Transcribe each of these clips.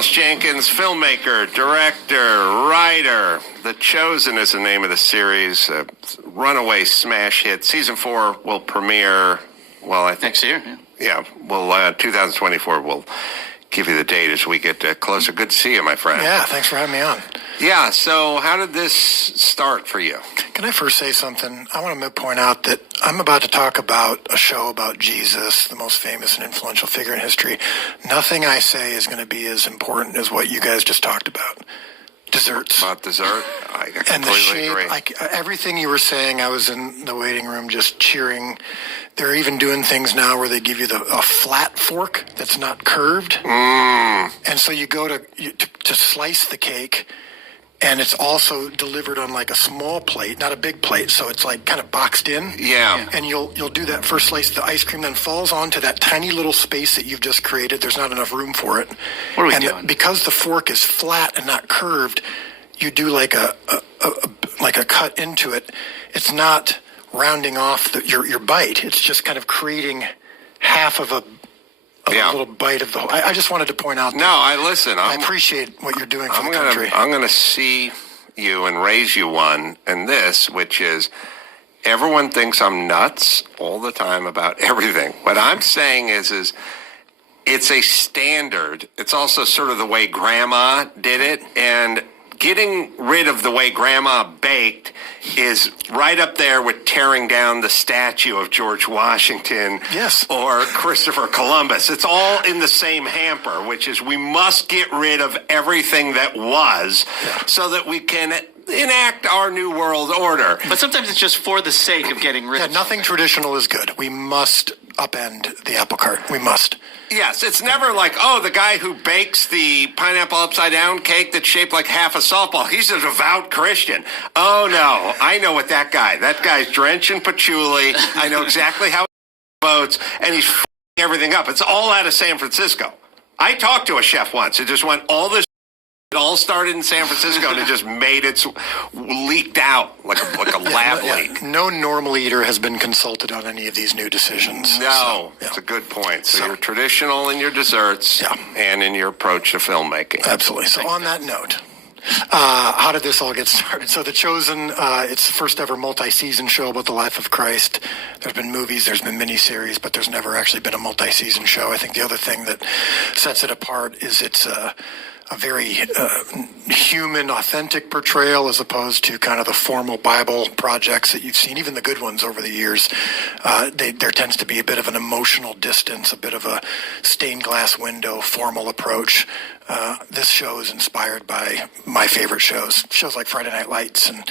Dallas Jenkins, filmmaker, director, writer. The Chosen is the name of the series. Runaway smash hit. Season 4 will premiere, well, I think... Next year, yeah. Well, 2024 will give you the date as we get closer. Good to see you, my friend. Yeah, thanks for having me on. Yeah, so how did this start for you? Can I first say something? I want to point out that I'm about to talk about a show about Jesus, the most famous and influential figure in history. Nothing I say is going to be as important as what you guys just talked about. Desserts. About dessert? I completely and the shape, agree. Everything you were saying, I was in the waiting room just cheering. They're even doing things now where they give you a flat fork that's not curved. And so you go to slice the cake, and it's also delivered on like a small plate, not a big plate, so it's like kind of boxed in. Yeah. And you'll do that first slice. The ice cream then falls onto that tiny little space that you've just created. There's not enough room for it. What are we doing? Because the fork is flat and not curved, you do like a cut into it. It's not rounding off your bite. It's just kind of creating half of a little bite of the whole. I just wanted to point out. I appreciate what you're doing for the country. I'm going to see you and raise you one, and this, which is, everyone thinks I'm nuts all the time about everything. What I'm saying is it's a standard. It's also sort of the way Grandma did it, and getting rid of the way Grandma baked is right up there with tearing down the statue of George Washington or Christopher Columbus. It's all in the same hamper, which is we must get rid of everything that was so that we can enact our new world order. But sometimes it's just for the sake of getting rid of nothing traditional is good. We must upend the apple cart. We must. Yes, it's never like, the guy who bakes the pineapple upside down cake that's shaped like half a softball, he's a devout Christian. Oh, no, I know what that guy's drenched in patchouli. I know exactly how he votes, and he's f***ing everything up. It's all out of San Francisco. I talked to a chef once who just went, it all started in San Francisco, and it just made it leaked out like a lab leak. No normal eater has been consulted on any of these new decisions. No, it's a good point. So you're traditional in your desserts and in your approach to filmmaking. Absolutely. So on that note, how did this all get started? So The Chosen, it's the first ever multi-season show about the life of Christ. There's been movies, there's been miniseries, but there's never actually been a multi-season show. I think the other thing that sets it apart is it's a very human, authentic portrayal as opposed to kind of the formal Bible projects that you've seen, even the good ones over the years. There tends to be a bit of an emotional distance, a bit of a stained glass window, formal approach. This show is inspired by my favorite shows like Friday Night Lights and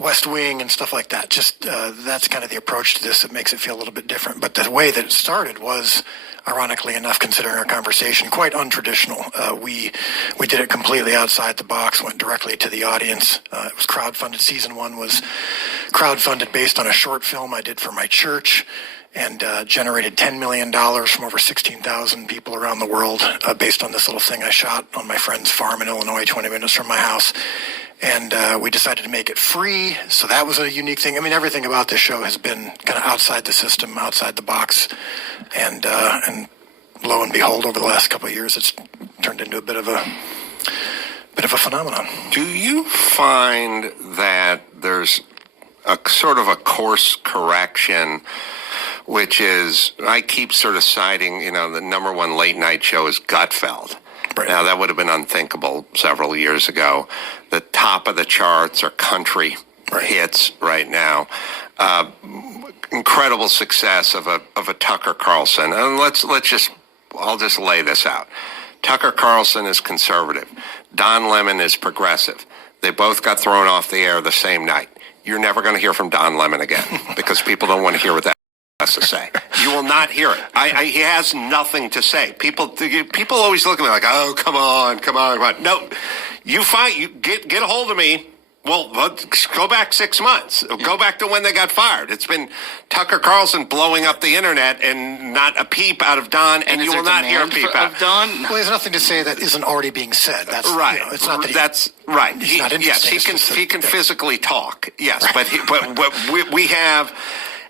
West Wing and stuff like that. Just that's kind of the approach to this that makes it feel a little bit different. But the way that it started was, ironically enough, considering our conversation, quite untraditional. We did it completely outside the box, went directly to the audience. It was crowdfunded. Season 1 was crowdfunded based on a short film I did for my church, and generated $10 million from over 16,000 people around the world based on this little thing I shot on my friend's farm in Illinois, 20 minutes from my house. And we decided to make it free, so that was a unique thing. I mean, everything about this show has been kind of outside the system, outside the box, and lo and behold, over the last couple of years, it's turned into a bit of a phenomenon. Do you find that there's a sort of a course correction, which is, I keep sort of citing, the number one late night show is Gutfeld. Right. Now, that would have been unthinkable several years ago. The top of the charts are country hits right now. Incredible success of a Tucker Carlson. And I'll just lay this out. Tucker Carlson is conservative. Don Lemon is progressive. They both got thrown off the air the same night. You're never going to hear from Don Lemon again because people don't want to hear what that has to say. You will not hear it. He has nothing to say. People always look at me like, oh, come on. No, you get a hold of me. Well, let's go back 6 months. Go back to when they got fired. It's been Tucker Carlson blowing up the internet and not a peep out of Don, and you will not hear a peep out of Don. Well, there's nothing to say that isn't already being said. That's right. It's not that that's right. He's not interesting. Yes, he can physically talk. Yes, but we have.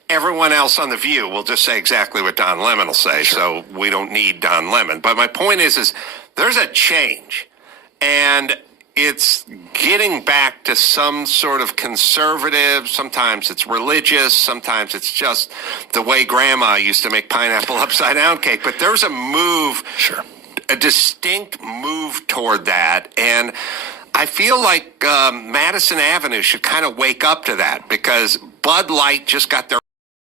everyone else on The View will just say exactly what Don Lemon will say, so we don't need Don Lemon. But my point is there's a change, and it's getting back to some sort of conservative. Sometimes it's religious. Sometimes it's just the way Grandma used to make pineapple upside down cake. But there's a move, a distinct move toward that. And I feel like Madison Avenue should kind of wake up to that, because Bud Light just got their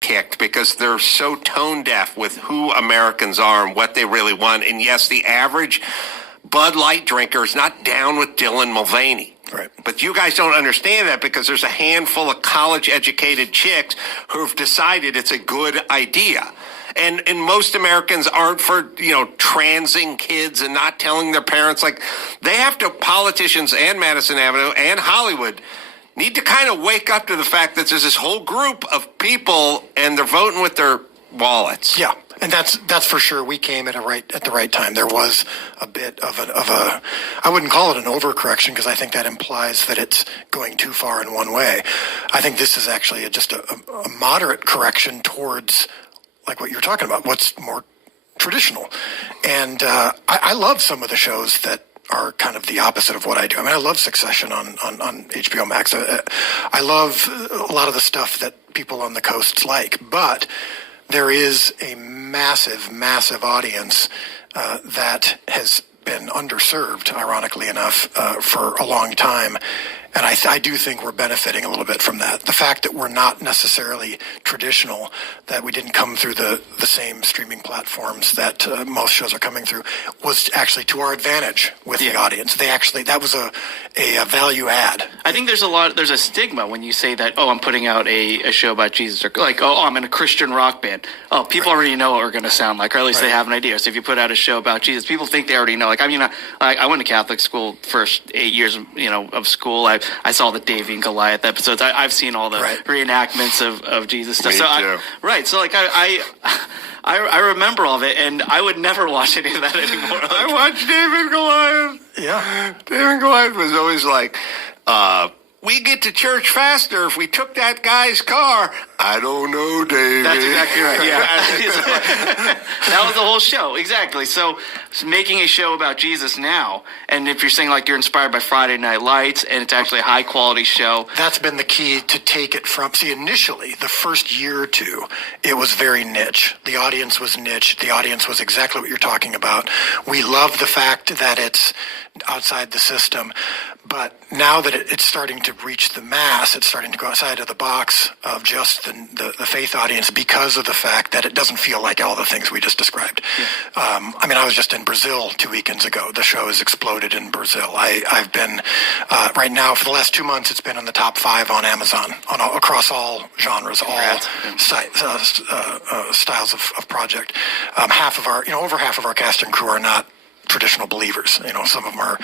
kicked because they're so tone deaf with who Americans are and what they really want. And yes, the average Bud Light drinker is not down with Dylan Mulvaney. Right. But you guys don't understand that, because there's a handful of college-educated chicks who've decided it's a good idea. And most Americans aren't for, transing kids and not telling their parents. Like, they have to, politicians and Madison Avenue and Hollywood need to kind of wake up to the fact that there's this whole group of people and they're voting with their wallets. Yeah. And that's for sure. We came at the right time. There was a bit of a I wouldn't call it an overcorrection, because I think that implies that it's going too far in one way. I think this is actually just a moderate correction towards, like what you're talking about, what's more traditional. And I love some of the shows that are kind of the opposite of what I do. I mean, I love Succession on HBO Max. I love a lot of the stuff that people on the coasts like, but there is a massive, massive audience that has been underserved, ironically enough, for a long time. And I do think we're benefiting a little bit from that. The fact that we're not necessarily traditional, that we didn't come through the same streaming platforms that most shows are coming through, was actually to our advantage with the audience. That was a value add. I think there's a stigma when you say that, I'm putting out a show about Jesus, or like, I'm in a Christian rock band. Oh, people already know what we're going to sound like, or at least they have an idea. So if you put out a show about Jesus, people think they already know. Like, I mean, I went to Catholic school first 8 years, of school. I saw the Davy and Goliath episodes. I've seen all the reenactments of Jesus stuff. Me too. So like I remember all of it, and I would never watch any of that anymore. Like, I watched David and Goliath. Yeah. David and Goliath was always like, we get to church faster if we took that guy's car. I don't know, David. That's exactly right. Yeah. That was the whole show. Exactly. So making a show about Jesus now, and if you're saying like you're inspired by Friday Night Lights, and it's actually a high quality show. That's been the key to take it from. See, initially, the first year or two, it was very niche. The audience was niche. The audience was exactly what you're talking about. We love the fact that it's outside the system. But now that it's starting to reach the mass, it's starting to go outside of the box of just the faith audience, because of the fact that it doesn't feel like all the things we just described. Yeah. I mean, I was just in Brazil 2 weekends ago. The show has exploded in Brazil. I've been, right now, for the last 2 months, it's been in the top 5 on Amazon, across all genres, all styles of project. Over half of our cast and crew are not traditional believers. Some of them are,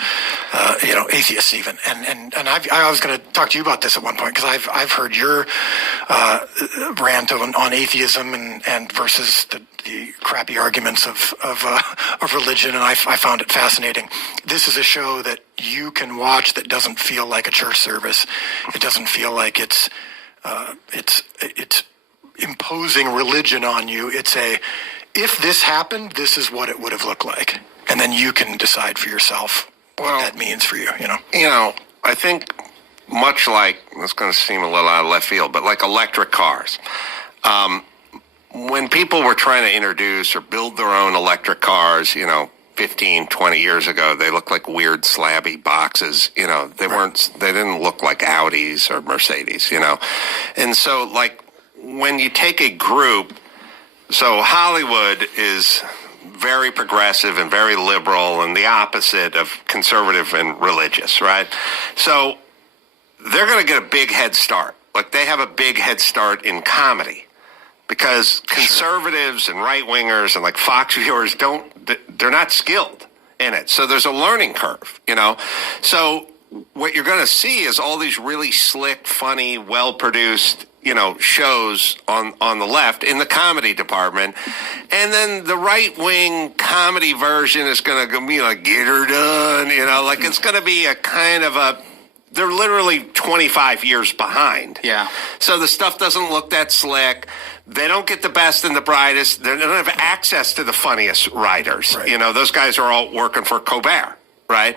atheists even. And I was going to talk to you about this at one point, because I've heard your rant on atheism and versus the crappy arguments of religion, and I found it fascinating. This is a show that you can watch that doesn't feel like a church service. It doesn't feel like it's imposing religion on you. It's if this happened, this is what it would have looked like. And then you can decide for yourself what that means for you, I think much like, it's going to seem a little out of left field, but like electric cars. When people were trying to introduce or build their own electric cars, 15, 20 years ago, they looked like weird slabby boxes. They didn't look like Audis or Mercedes, And so, like, when you take a group, so Hollywood is very progressive and very liberal and the opposite of conservative and religious, right? So they're going to get a big head start. Like, they have a big head start in comedy, because conservatives and right-wingers and like Fox viewers they're not skilled in it. So there's a learning curve, So what you're going to see is all these really slick, funny, well-produced shows on the left in the comedy department. And then the right-wing comedy version is going to be like, get her done, like it's going to be a kind of they're literally 25 years behind. Yeah. So the stuff doesn't look that slick. They don't get the best and the brightest. They don't have access to the funniest writers. Right. You know, those guys are all working for Colbert, right?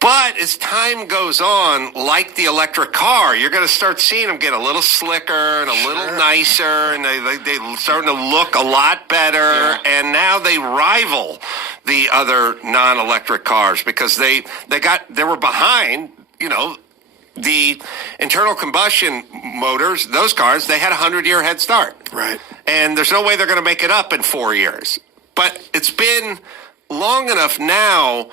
But as time goes on, like the electric car, you're going to start seeing them get a little slicker and a little nicer, and they're starting to look a lot better. Yeah. And now they rival the other non-electric cars because they were behind. You know, the internal combustion motors, those cars, they had a 100-year head start. Right. And there's no way they're going to make it up in 4 years. But it's been long enough now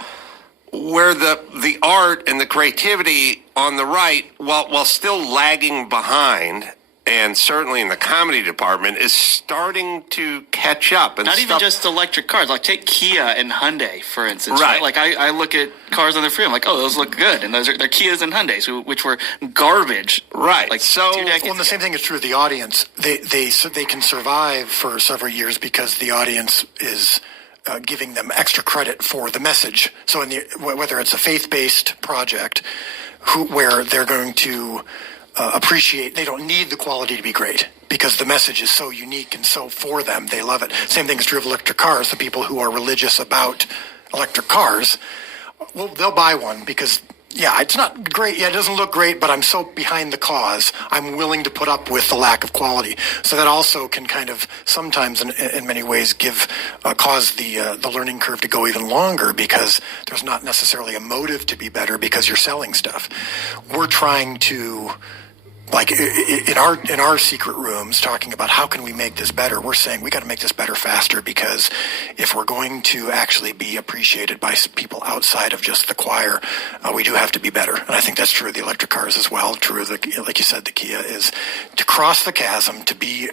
where the art and the creativity on the right, while still lagging behind, and certainly in the comedy department, is starting to catch up. And Not even just electric cars. Like take Kia and Hyundai, for instance. Right. Like I look at cars on the freeway, I'm like, oh, those look good. And they're Kias and Hyundais, which were garbage. Right. Like So- 2 decades Well, and the ago. same thing is true of the audience. They can survive for several years because the audience is giving them extra credit for the message. So whether it's a faith-based project where they're going to appreciate, they don't need the quality to be great because the message is so unique and so for them, they love it. Same thing is true of electric cars. The people who are religious about electric cars, well, they'll buy one because, yeah, it's not great. Yeah, it doesn't look great, but I'm so behind the cause. I'm willing to put up with the lack of quality. So that also can kind of sometimes, in many ways, cause the learning curve to go even longer because there's not necessarily a motive to be better because you're selling stuff. We're trying to, like in our secret rooms, talking about how can we make this better. We're saying we got to make this better faster because if we're going to actually be appreciated by people outside of just the choir, we do have to be better. And I think that's true of the electric cars as well. True of like you said, the Kia is to cross the chasm, to be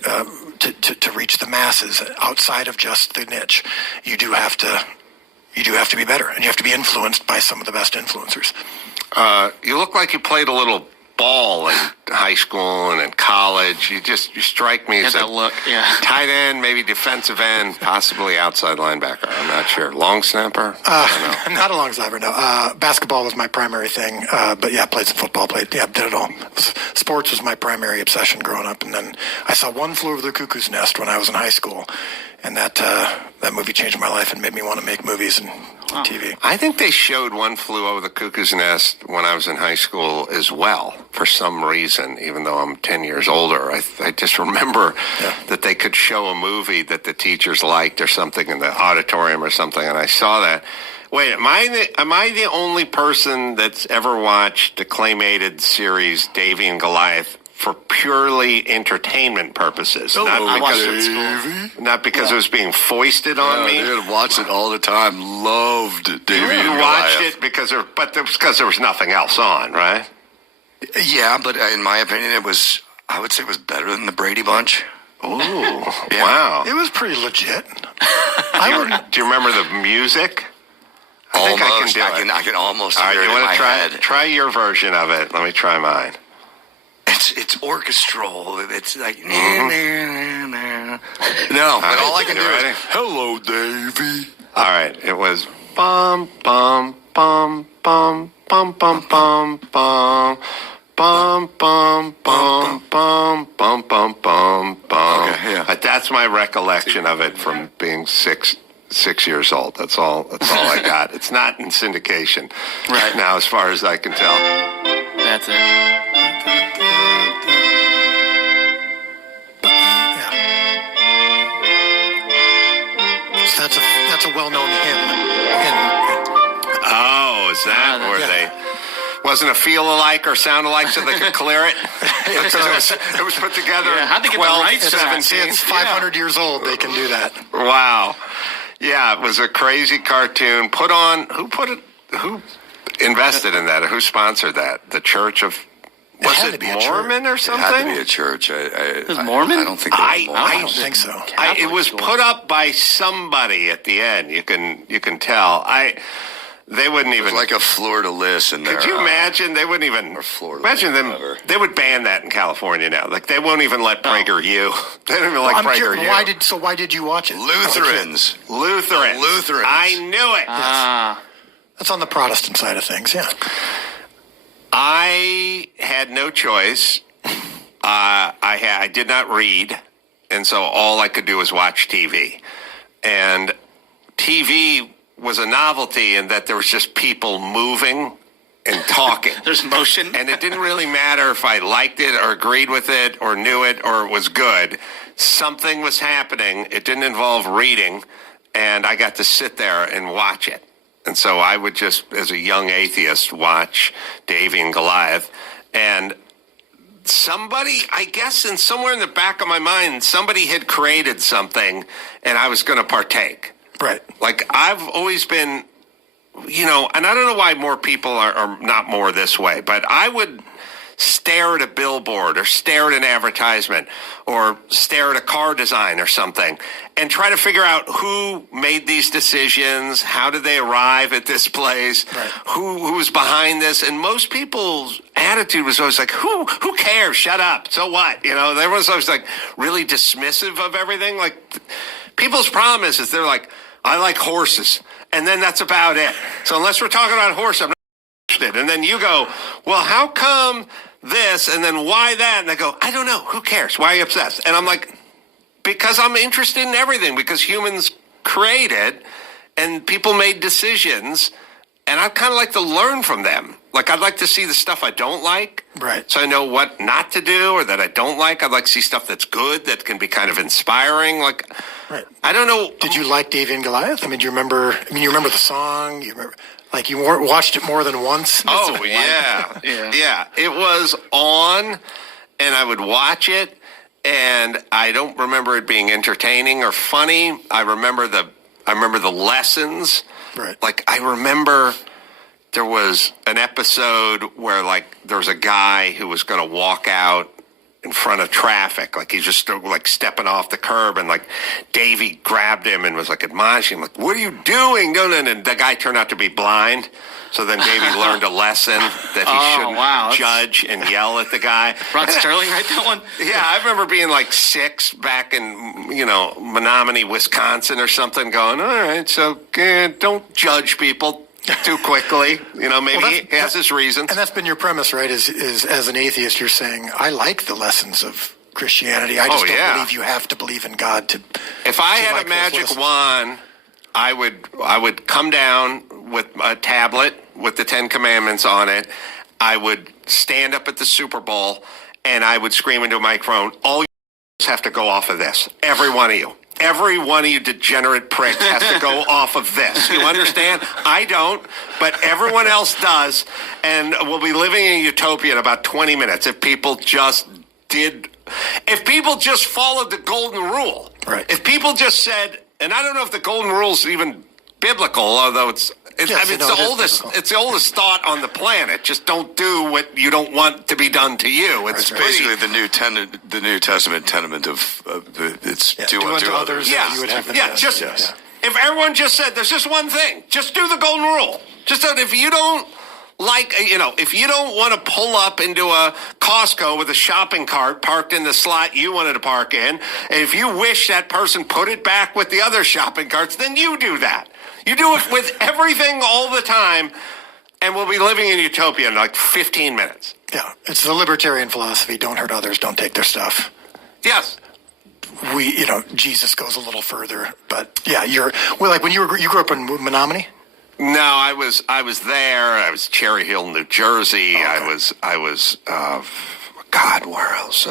to reach the masses outside of just the niche. You do have to be better, and you have to be influenced by some of the best influencers. You look like you played a little ball in high school and in college. You strike me as Has a that look, yeah. tight end, maybe defensive end, possibly outside linebacker. I'm not sure. Long snapper? I don't know. Not a long snapper, no. Basketball was my primary thing, but yeah, played some football, did it all. Sports was my primary obsession growing up, and then I saw One Flew Over the Cuckoo's Nest when I was in high school, and that movie changed my life and made me want to make movies and TV. I think they showed One Flew Over the Cuckoo's Nest when I was in high school as well, for some reason, even though I'm 10 years older. I just remember that they could show a movie that the teachers liked or something in the auditorium or something, and I saw that. Wait, am I the only person that's ever watched the claymated series Davy and Goliath for purely entertainment purposes? I watched it in school. Not because it was being foisted on me. Dude, watched it all the time. Loved Davy and You watched Goliath. it because there was nothing else on, right? Yeah, but in my opinion, I would say it was better than the Brady Bunch. Ooh, Yeah. wow. It was pretty legit. Do you remember the music? I think Almost. I can do it. I can almost All right, hear you it in want my to head. try your version of it? Let me try mine. It's orchestral. It's like no, but all I can do ready? is hello, Davy. All right, it was bum bum bum bum bum bum bum bum. Bum bum bum bum bum bum bum bum. Okay, yeah. That's my recollection of it from being six years old. That's all I got. It's not in syndication right now, as far as I can tell. That's it. So that's a well-known hymn. Oh, is that where they wasn't a feel alike or sound alike so they could clear it? Because it was put together Yeah, how'd they get the 12, rights to that? 17. It's 500 years old. They can do that. Wow. Yeah, it was a crazy cartoon. Who invested in that? Or who sponsored that? The Church of... Was had it to be a Mormon or It something? had to be a church. It was Mormon? I don't think it was Mormon. I don't think so. It was put up by somebody at the end. You can tell. They wouldn't It was even like a fleur-de-lis in there. Could you imagine? They wouldn't even or Florida, imagine them. whatever. They would ban that in California now. Like they won't even let Prager U. They don't even like Prager U. Why did you watch it? Lutherans. Lutherans. Lutherans. I knew it. Ah, That's on the Protestant side of things, yeah. I had no choice. I did not read, and so all I could do was watch TV. And TV was a novelty in that there was just people moving and talking. There's motion. And it didn't really matter if I liked it or agreed with it or knew it or it was good. Something was happening. It didn't involve reading, and I got to sit there and watch it. And so I would just, as a young atheist, watch Davy and Goliath. And somebody, I guess, in somewhere in the back of my mind, somebody had created something, and I was going to partake. Right. Like, I've always been, and I don't know why more people are not more this way, but I would stare at a billboard or stare at an advertisement or stare at a car design or something and try to figure out who made these decisions, how did they arrive at this place, right. who's behind this. And most people's attitude was always like, who cares? Shut up. So what? Everyone's always like really dismissive of everything. Like, people's problem is they're like, I like horses. And then that's about it. So unless we're talking about horses, I'm not interested. And then you go, well, how come this? And then why that? And I go, I don't know. Who cares? Why are you obsessed? And I'm like, because I'm interested in everything. Because humans created and people made decisions. And I'd kind of like to learn from them. Like, I'd like to see the stuff I don't like. Right. So I know what not to do or that I don't like. I'd like to see stuff that's good, that can be kind of inspiring. Like, right. I don't know. Did you like Davy and Goliath? I mean, do you remember? You remember the song? You remember? Like, you watched it more than once? Oh, yeah. Yeah. It was on, and I would watch it, and I don't remember it being entertaining or funny. I remember the lessons. Right. Like, I remember there was an episode where, like, there was a guy who was going to walk out in front of traffic. Like, he's just, like, stepping off the curb, and, like, Davey grabbed him and was, like, admonishing him, like, what are you doing? No. And the guy turned out to be blind. So then Davey learned a lesson that he shouldn't judge and yell at the guy. Rod Sterling, right? That one? Yeah, I remember being like 6 back in, Menominee, Wisconsin or something, going, all right, so don't judge people too quickly. Maybe he has his reasons. And that's been your premise, right? Is as an atheist, you're saying, I like the lessons of Christianity. I just don't believe you have to believe in God to. If I had like a magic wand, I would come down with a tablet with the 10 Commandments on it. I would stand up at the Super Bowl and I would scream into a microphone, all you have to go off of this. Every one of you. Every one of you degenerate pricks has to go off of this. You understand? I don't, but everyone else does. And we'll be living in a utopia in about 20 minutes if people just followed the golden rule. Right. If people just said, and I don't know if the golden rule is even biblical, although it's the oldest thought on the planet. Just don't do what you don't want to be done to you. It's basically the New Testament tenement of it's do unto others. Yeah, you would have if everyone just said, there's just one thing, just do the golden rule. Just if you don't if you don't want to pull up into a Costco with a shopping cart parked in the slot you wanted to park in, and if you wish that person put it back with the other shopping carts, then you do that. You do it with everything all the time, and we'll be living in utopia in like 15 minutes. Yeah, it's the libertarian philosophy. Don't hurt others. Don't take their stuff. Yes. Jesus goes a little further, but yeah, like when you grew up in Menominee? No, I was there. I was Cherry Hill, New Jersey. Okay. I was God, where else?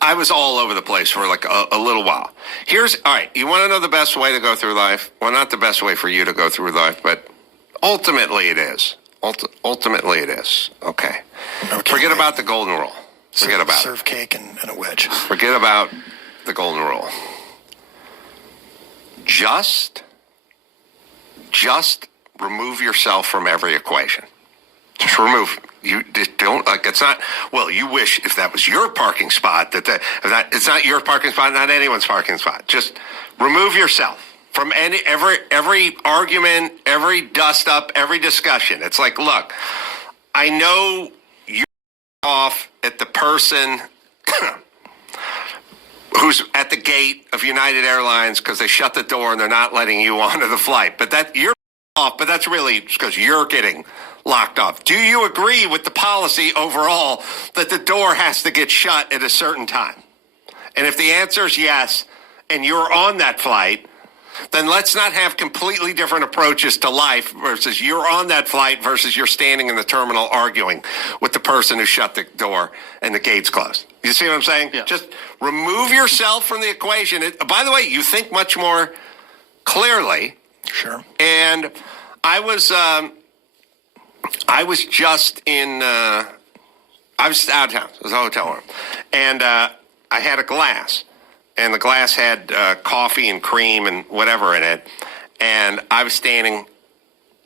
I was all over the place for like a little while. All right, you want to know the best way to go through life? Well, not the best way for you to go through life, but ultimately it is. Ultimately it is. Okay. Forget about the golden rule. Forget about it. Serve cake and a wedge. Forget about the golden rule. Just remove yourself from every equation. Just remove. You just don't, like, it's not, well, you wish if that was your parking spot, it's not your parking spot, not anyone's parking spot. Just remove yourself from every argument, every dust up, every discussion. It's like, look, I know you're off at the person who's at the gate of United Airlines because they shut the door and they're not letting you onto the flight, but that you're off, but that's really because you're getting locked off. Do you agree with the policy overall that the door has to get shut at a certain time? And if the answer is yes, and you're on that flight, then let's not have completely different approaches to life versus you're on that flight versus you're standing in the terminal arguing with the person who shut the door and the gates closed. You see what I'm saying? Yeah. Just remove yourself from the equation. By the way, you think much more clearly. Sure. And I was just in, I was out of town. It was a hotel room. And I had a glass. And the glass had coffee and cream and whatever in it. And I was standing,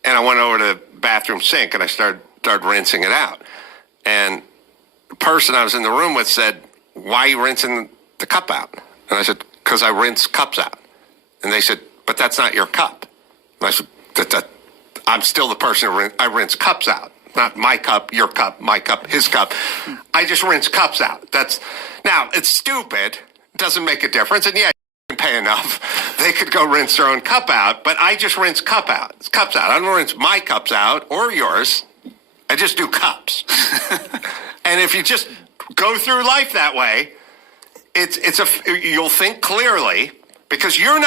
and I went over to the bathroom sink, and I started rinsing it out. And the person I was in the room with said, "Why are you rinsing the cup out?" And I said, "Because I rinse cups out." And they said, "But that's not your cup." And I said, I'm still the person who I rinse cups out. Not my cup, your cup, my cup, his cup. I just rinse cups out. Now, it's stupid. Doesn't make a difference. And yeah, you can pay enough. They could go rinse their own cup out, but I just rinse cups out. I don't rinse my cups out or yours. I just do cups. And if you just go through life that way, you'll think clearly because you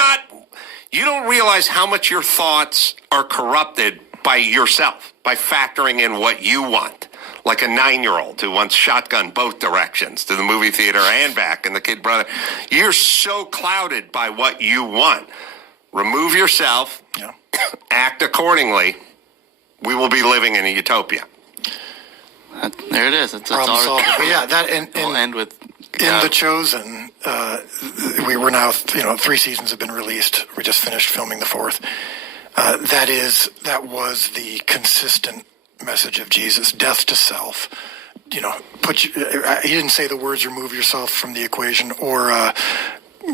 don't realize how much your thoughts are corrupted by yourself, by factoring in what you want. Like a 9-year-old who wants shotgun both directions to the movie theater and back, and the kid brother. You're so clouded by what you want. Remove yourself, act accordingly. We will be living in a utopia. There it is. It's Problem solved. But yeah, we'll end with in The Chosen. We were now, 3 seasons have been released. We just finished filming the 4th. That was the consistent message of Jesus: death to self. He didn't say the words "remove yourself from the equation" or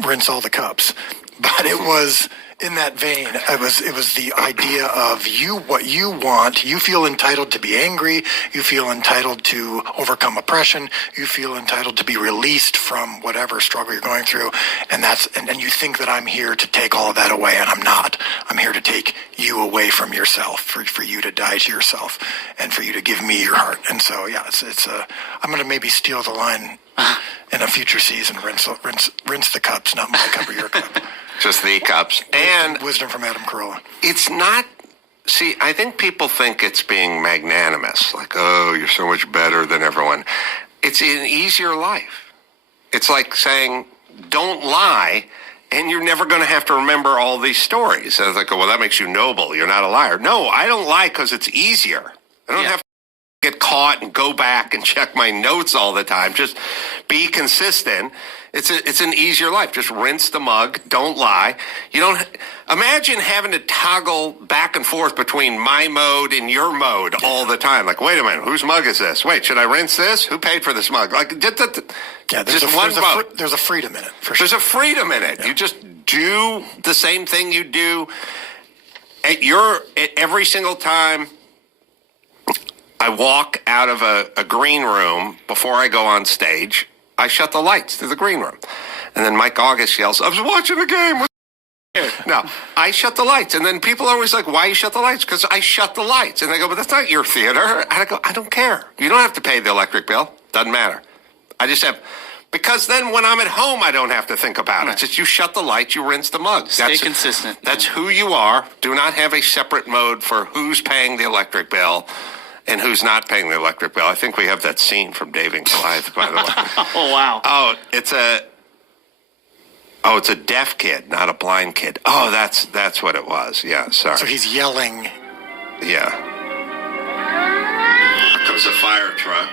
rinse all the cups, but it was in that vein. It was the idea of what you want. You feel entitled to be angry. You feel entitled to overcome oppression. You feel entitled to be released from whatever struggle you're going through. And you think that I'm here to take all of that away, and I'm not. I'm here to take you away from yourself, for you to die to yourself, and for you to give me your heart. And so, yeah, I'm going to maybe steal the line in a future season. Rinse the cups, not my cup or your cup. Just the cups. And wisdom from Adam Carolla. It's not, I think people think it's being magnanimous. Like, oh, you're so much better than everyone. It's an easier life. It's like saying, don't lie, and you're never going to have to remember all these stories. And it's like, well, that makes you noble. You're not a liar. No, I don't lie because it's easier. I don't have to get caught and go back and check my notes all the time. Just be consistent. It's an easier life. Just rinse the mug. Don't lie. You don't imagine having to toggle back and forth between my mode and your mode all the time. Like, wait a minute, whose mug is this? Wait, should I rinse this? Who paid for this mug? Like, there's a freedom in it. For sure. There's a freedom in it. Yeah. You just do the same thing you do at every single time. I walk out of a green room before I go on stage. I shut the lights to the green room. And then Mike August yells, I was watching a game. No, I shut the lights. And then people are always like, why you shut the lights? Because I shut the lights. And they go, but that's not your theater. And I go, I don't care. You don't have to pay the electric bill. Doesn't matter. I just have, because then when I'm at home, I don't have to think about it. It's just you shut the lights, you rinse the mugs. Stay consistent. That's who you are. Do not have a separate mode for who's paying the electric bill and who's not paying the electric bill. I think we have that scene from Dave and Goliath, by the way. Oh, wow. Oh, it's a deaf kid, not a blind kid. Oh, that's what it was. Yeah, sorry. So he's yelling. Yeah. Here comes a fire truck.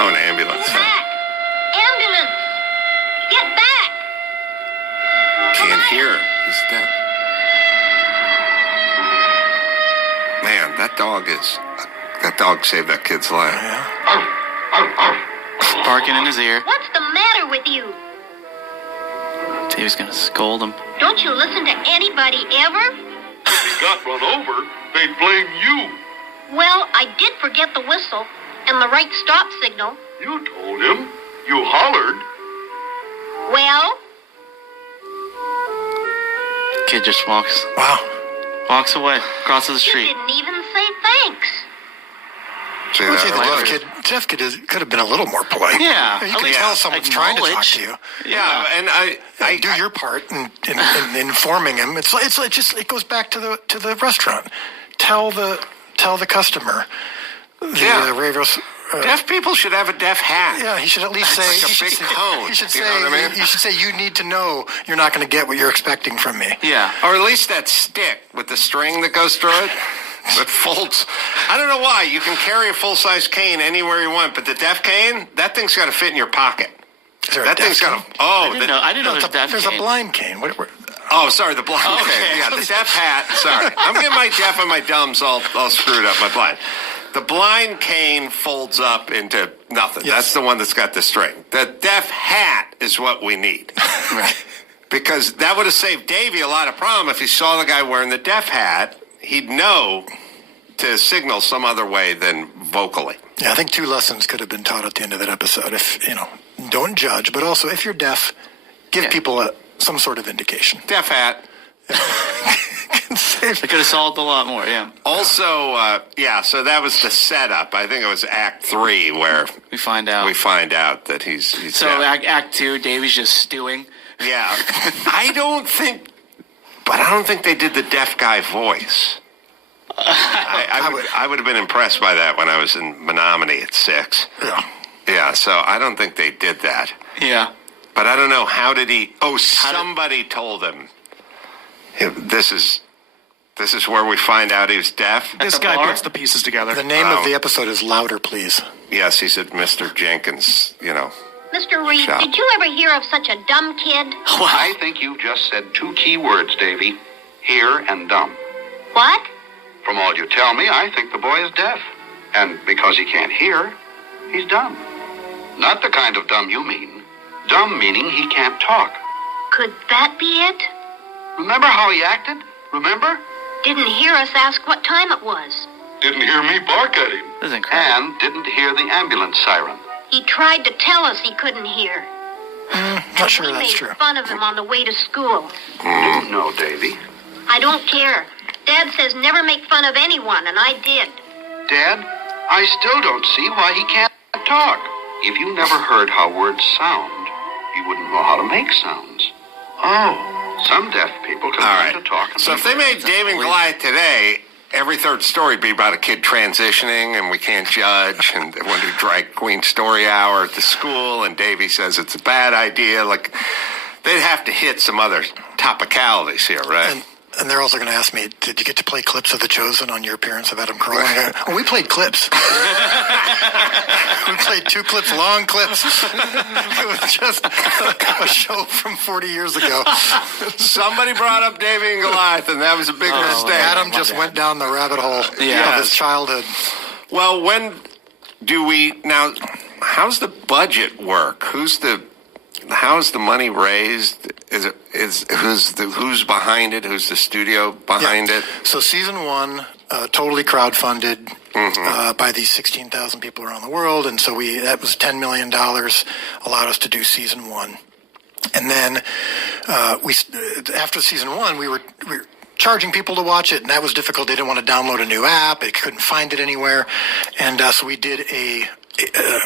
Oh, an ambulance. Get back! Ambulance! Get back! Can't hear. He's deaf. Man, that dog saved that kid's life. Barking in his ear. What's the matter with you? He was going to scold him. Don't you listen to anybody ever? If he got run over, they'd blame you. Well, I did forget the whistle and the right stop signal. You told him. You hollered. Well? Kid just walks Wow. away, crosses the You street. didn't even say thanks. See I would say that? the deaf kid could have been a little more polite. Yeah, You at can least tell someone's trying to talk acknowledge. to you. Yeah, and I Do your part in informing him. It goes back to the restaurant. Tell the customer. Yeah. Ravos. Deaf people should have a deaf hat. Yeah, he should at least say. Like a he should big say- cone. He should You say. know what I mean? You should say you need to know you're not going to get what you're expecting from me. Yeah. Or at least that stick with the string that goes through it. That folds. I don't know why. You can carry a full-size cane anywhere you want, but the deaf cane, that thing's got to fit in your pocket. Is there a That deaf thing's got cane? to. Oh, I didn't know No, there's a deaf there's cane. a blind cane. oh, sorry, the blind Okay. cane. Yeah, the deaf hat. Sorry, I'm getting my deaf and my dumbs all screwed up. My blind. The blind cane folds up into nothing. Yes. That's the one that's got the string. The deaf hat is what we need. Right. Because that would have saved Davey a lot of problem if he saw the guy wearing the deaf hat. He'd know to signal some other way than vocally. Yeah, I think 2 lessons could have been taught at the end of that episode. If don't judge, but also if you're deaf, give Yeah. people some sort of indication. Deaf hat. They could have solved a lot more, yeah. Also, so that was the setup. I think it was Act 3 where We find out. we find out that he's So deaf. act 2, Davey's just stewing. Yeah. I don't think they did the deaf guy voice. I would have been impressed by that when I was in Menominee at 6. Yeah. Yeah, so I don't think they did that. Yeah. But I don't know, how did he... Oh, somebody told him. This is where we find out he was deaf? At This the guy bar? puts the pieces together. The name of the episode is Louder, Please. Yes, he said Mr. Jenkins, Mr. Reed, Shop. did you ever hear of such a dumb kid? I think you just said 2 key words, Davy. Hear and dumb. What? From all you tell me, I think the boy is deaf. And because he can't hear, he's dumb. Not the kind of dumb you mean. Dumb meaning he can't talk. Could that be it? Remember how he acted? Remember? Didn't hear us ask what time it was. Didn't hear me bark at him. This is incredible. And didn't hear the ambulance siren. He tried to tell us he couldn't hear. Not sure We that's made true. fun of him on the way to school. Didn't know, Davy. I don't care. Dad says never make fun of anyone, and I did. Dad, I still don't see why he can't talk. If you never heard how words sound, you wouldn't know how to make sounds. Oh, some deaf people can All learn right. to talk. And So if they be- made David and Goliath today, every third story would be about a kid transitioning and we can't judge, and they want to do drag queen story hour at the school, and Davey says it's a bad idea. Like, they'd have to hit some other topicalities here, right? And they're also going to ask me, did you get to play clips of The Chosen on your appearance of Adam Carolla? I go, oh, we played clips. We played 2 clips, long clips. It was just a show from 40 years ago. Somebody brought up Davey and Goliath, and that was a big mistake. Adam just went down the rabbit hole of his childhood. Well, when do we now? How's the budget work? How's the money raised? Who's behind it? Who's the studio behind it? So season 1, totally crowdfunded by these 16,000 people around the world, and so that was $10 million allowed us to do season 1, and then after season 1 we were charging people to watch it, and that was difficult. They didn't want to download a new app; they couldn't find it anywhere, and so we did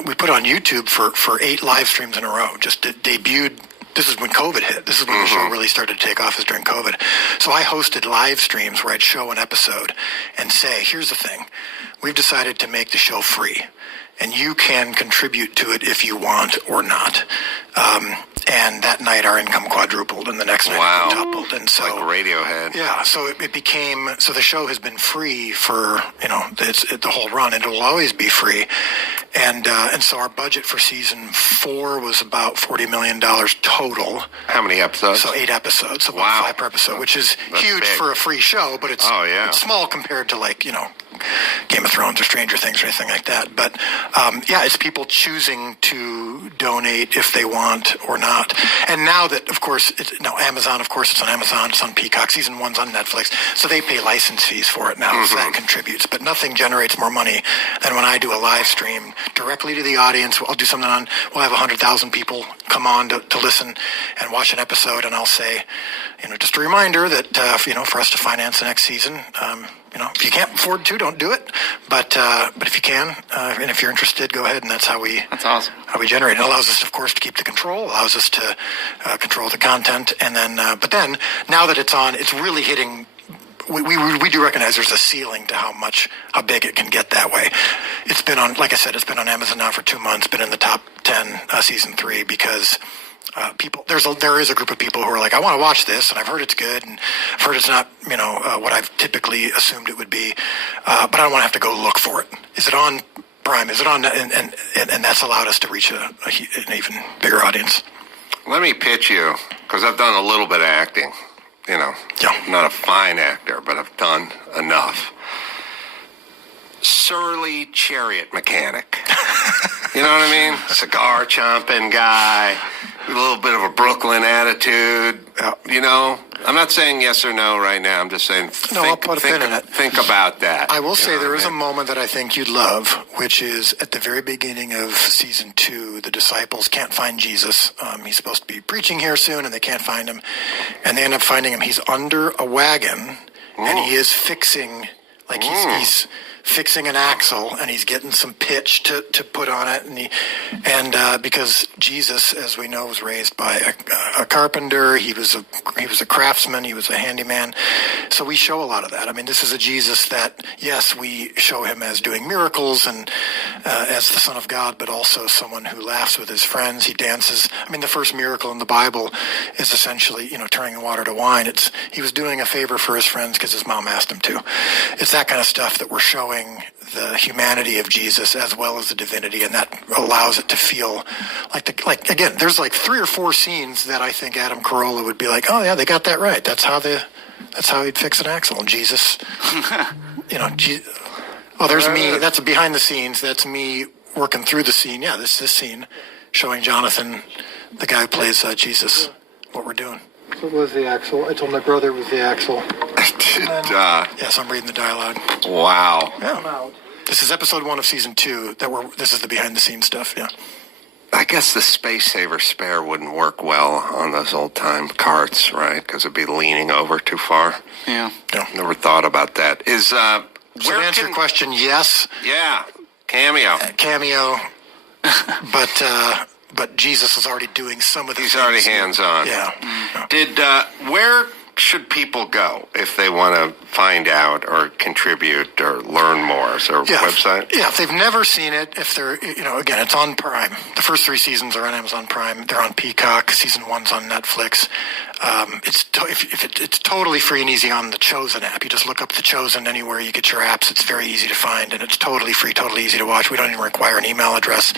we put it on YouTube for 8 live streams in a row. Just debuted. This is when COVID hit. This is when the show really started to take off, is during COVID. So I hosted live streams where I'd show an episode and say, here's the thing. We've decided to make the show free, and you can contribute to it if you want or not. And that night our income quadrupled, and the next night it quintupled. And so, Like Radiohead. yeah, so it became, so the show has been free for, the whole run, and it will always be free. And so our budget for season 4 was about $40 million total. How many episodes? So 8 episodes, so Wow. about 5 per episode, which is That's huge big. for a free show, but it's, Oh, yeah. it's small compared to Game of Thrones or Stranger Things or anything like that. But it's people choosing to donate if they want or not. And now that, of course, Amazon, of course, it's on Amazon, it's on Peacock, season 1's on Netflix, so they pay license fees for it now, so that contributes. But nothing generates more money than when I do a live stream directly to the audience. I'll do something we'll have 100,000 people come on to listen and watch an episode, and I'll say, just a reminder that, for us to finance the next season, if you can't afford to, don't do it. But if you can, and if you're interested, go ahead. And that's awesome. How we generate. It allows us, of course, to keep the control. Allows us to control the content. And then, but then now that it's on, it's really hitting. We do recognize there's a ceiling to how big it can get that way. It's been on, like I said, it's been on Amazon now for 2 months. Been in the top 10 season 3 because. There is a group of people who are like, I want to watch this, and I've heard it's good, and I've heard it's not, what I've typically assumed it would be, but I don't want to have to go look for it. Is it on Prime? Is it on? And that's allowed us to reach an even bigger audience. Let me pitch you, because I've done a little bit of acting. I'm not a fine actor, but I've done enough. Surly chariot mechanic. You know what I mean? Cigar chomping guy. A little bit of a Brooklyn attitude, I'm not saying yes or no right now. I'm just saying I'll put a pin in it. Think about that. I will say there is a moment that I think you'd love, which is at the very beginning of season 2, the disciples can't find Jesus. He's supposed to be preaching here soon, and they can't find him. And they end up finding him. He's under a wagon, and he is fixing, he's fixing an axle, and he's getting some pitch to put on it, and because Jesus, as we know, was raised by a carpenter. He was a craftsman. He was a handyman. So we show a lot of that. I mean, this is a Jesus that, yes, we show him as doing miracles and as the Son of God, but also someone who laughs with his friends. He dances. I mean, the first miracle in the Bible is essentially, turning water to wine. He was doing a favor for his friends because his mom asked him to. It's that kind of stuff that we're showing the humanity of Jesus as well as the divinity, and that allows it to feel again, there's 3 or 4 scenes that I think Adam Carolla would be like, oh yeah, they got that right. That's how he'd fix an axle. And Jesus, there's me. That's behind the scenes. That's me working through the scene. Yeah, this scene showing Jonathan, the guy who plays Jesus, what we're doing. So it was the axle. I told my brother it was the axle. Yes, I'm reading the dialogue. Wow. Yeah. This is episode 1 of season 2. This is the behind the scenes stuff. Yeah. I guess the Space Saver spare wouldn't work well on those old time carts, right? Because it'd be leaning over too far. Yeah. Never thought about that. So to answer your question, yes. Yeah. Cameo. Cameo. But Jesus is already doing some of these. He's already hands-on. Yeah. Where should people go if they want to find out or contribute or learn more? Is there a website? Yeah, if they've never seen it, if they're, again, it's on Prime. The first 3 seasons are on Amazon Prime. They're on Peacock. Season 1's on Netflix. It's totally free and easy on the Chosen app. You just look up the Chosen anywhere you get your apps. It's very easy to find, and it's totally free, totally easy to watch. We don't even require an email address.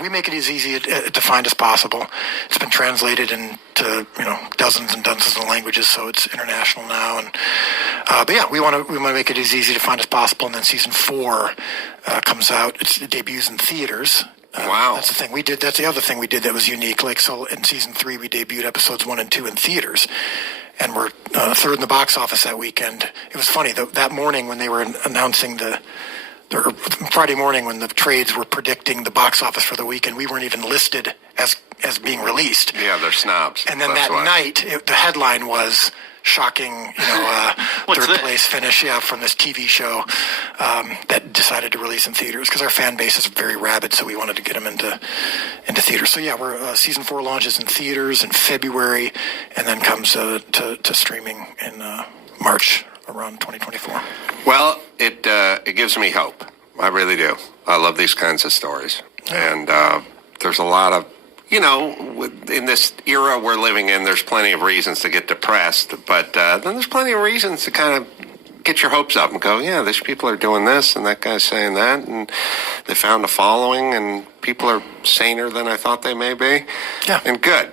We make it as easy to find as possible. It's been translated into dozens and dozens of languages, so it's international now. And we want to make it as easy to find as possible. And then season 4 comes out. It debuts in theaters. Wow. That's the thing we did. That's the other thing we did that was unique. So in season 3, we debuted episodes 1 and 2 in theaters, and we're 3rd in the box office that weekend. It was funny that morning when they were announcing Friday morning when the trades were predicting the box office for the weekend, we weren't even listed as being released. Yeah, they're snobs. And then night, the headline was shocking, third place finish, from this TV show that decided to release in theaters because our fan base is very rabid, so we wanted to get them into theaters. So we're season 4 launches in theaters in February, and then comes to streaming in March around 2024. Well, it gives me hope. I really do. I love these kinds of stories, and there's a lot of. In this era we're living in, there's plenty of reasons to get depressed, but then there's plenty of reasons to kind of get your hopes up and go, yeah, these people are doing this and that guy's saying that, and they found a following, and people are saner than I thought they may be. Yeah. And good.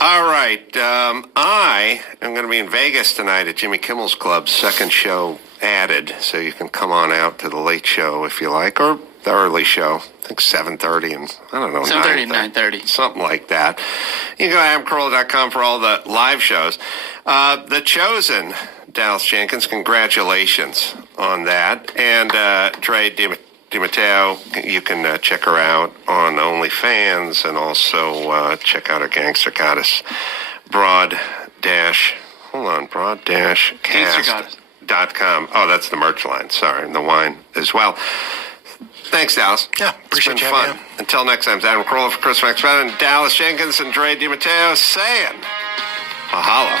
All right. I am going to be in Vegas tonight at Jimmy Kimmel's Club's second show added, so you can come on out to the late show if you like, or the early show. I think 7:30 and I don't know, 7:30 and 9:30. something like that. You can go to AdamCarolla.com for all the live shows. The Chosen, Dallas Jenkins, congratulations on that. And Dre DiMatteo, you can check her out on OnlyFans, and also check out her Gangster Goddess broad-cast.com. Oh, that's the merch line. Sorry, and the wine as well. Thanks, Dallas. Yeah, appreciate it's you been having fun. me. Until next time, it's Adam Carolla for Chris Max and Dallas Jenkins and Dre DiMatteo saying, mahalo.